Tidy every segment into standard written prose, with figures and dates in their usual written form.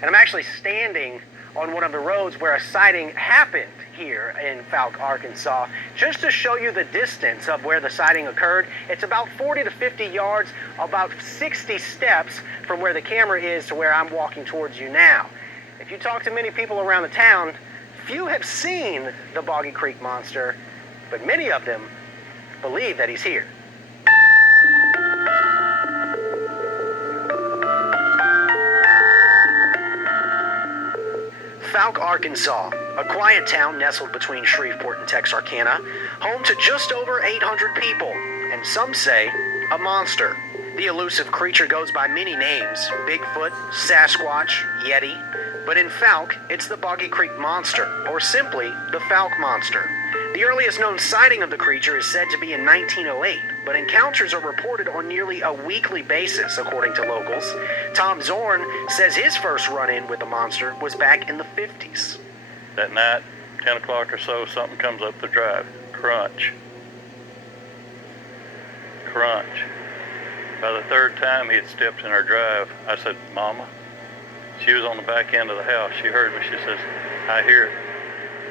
And I'm actually standing on one of the roads where a sighting happened here in Fouke, Arkansas, just to show you the distance of where the sighting occurred. It's about 40 to 50 yards, about 60 steps from where the camera is to where I'm walking towards you now. If you talk to many people around the town, few have seen the Boggy Creek monster, but many of them believe that he's here. Fouke, Arkansas, a quiet town nestled between Shreveport and Texarkana, home to just over 800 people, and some say a monster. The elusive creature goes by many names: Bigfoot, Sasquatch, Yeti, but in Fouke, it's the Boggy Creek Monster, or simply the Fouke Monster. The earliest known sighting of the creature is said to be in 1908, but encounters are reported on nearly a weekly basis, according to locals. Tom Zorn says his first run-in with the monster was back in the 50s. That night, 10 o'clock or so, something comes up the drive. Crunch. Crunch. By the third time he had stepped in our drive, I said, "Mama." She was on the back end of the house. She heard me. She says, "I hear it."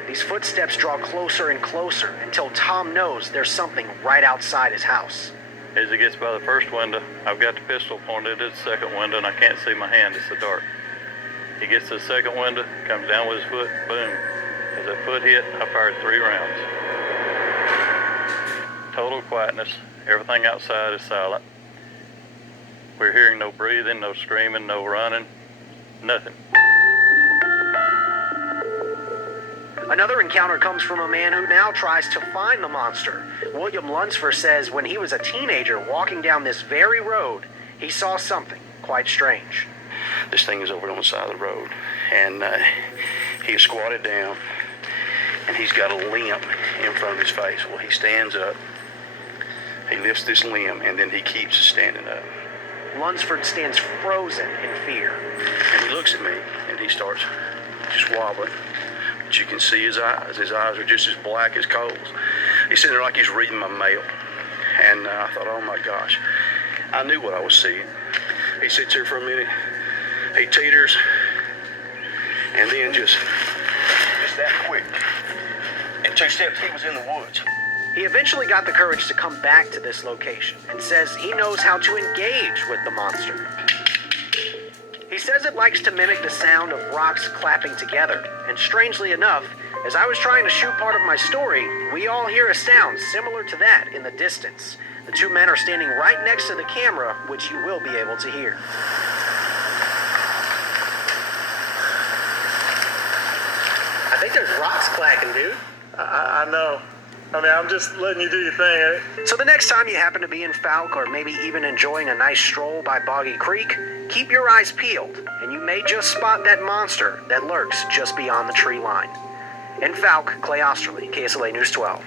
These footsteps draw closer and closer until Tom knows there's something right outside his house. As he gets by the first window, I've got the pistol pointed at the second window, and I can't see my hand. It's so dark. He gets to the second window, comes down with his foot, boom. As that foot hit, I fired 3 rounds. Total quietness. Everything outside is silent. We're hearing no breathing, no screaming, no running, nothing. Another encounter comes from a man who now tries to find the monster. William Lunsford says when he was a teenager walking down this very road, he saw something quite strange. This thing is over on the side of the road, and he is squatted down, and he's got a limb in front of his face. Well, he stands up, he lifts this limb, and then he keeps standing up. Lunsford stands frozen in fear. And he looks at me, and he starts just wobbling. But you can see his eyes. His eyes are just as black as coals. He's sitting there like he's reading my mail. And I thought, oh my gosh. I knew what I was seeing. He sits here for a minute. He teeters. And then just that quick. In 2 steps, he was in the woods. He eventually got the courage to come back to this location and says he knows how to engage with the monster. He says it likes to mimic the sound of rocks clapping together, and strangely enough, as I was trying to shoot part of my story, we all hear a sound similar to that in the distance. The 2 men are standing right next to the camera, which you will be able to hear. I think there's rocks clacking, dude. I know. I mean, I'm just letting you do your thing. So the next time you happen to be in Fouke, or maybe even enjoying a nice stroll by Boggy Creek, keep your eyes peeled, and you may just spot that monster that lurks just beyond the tree line. In Fouke, Clay Osterly, KSLA News 12.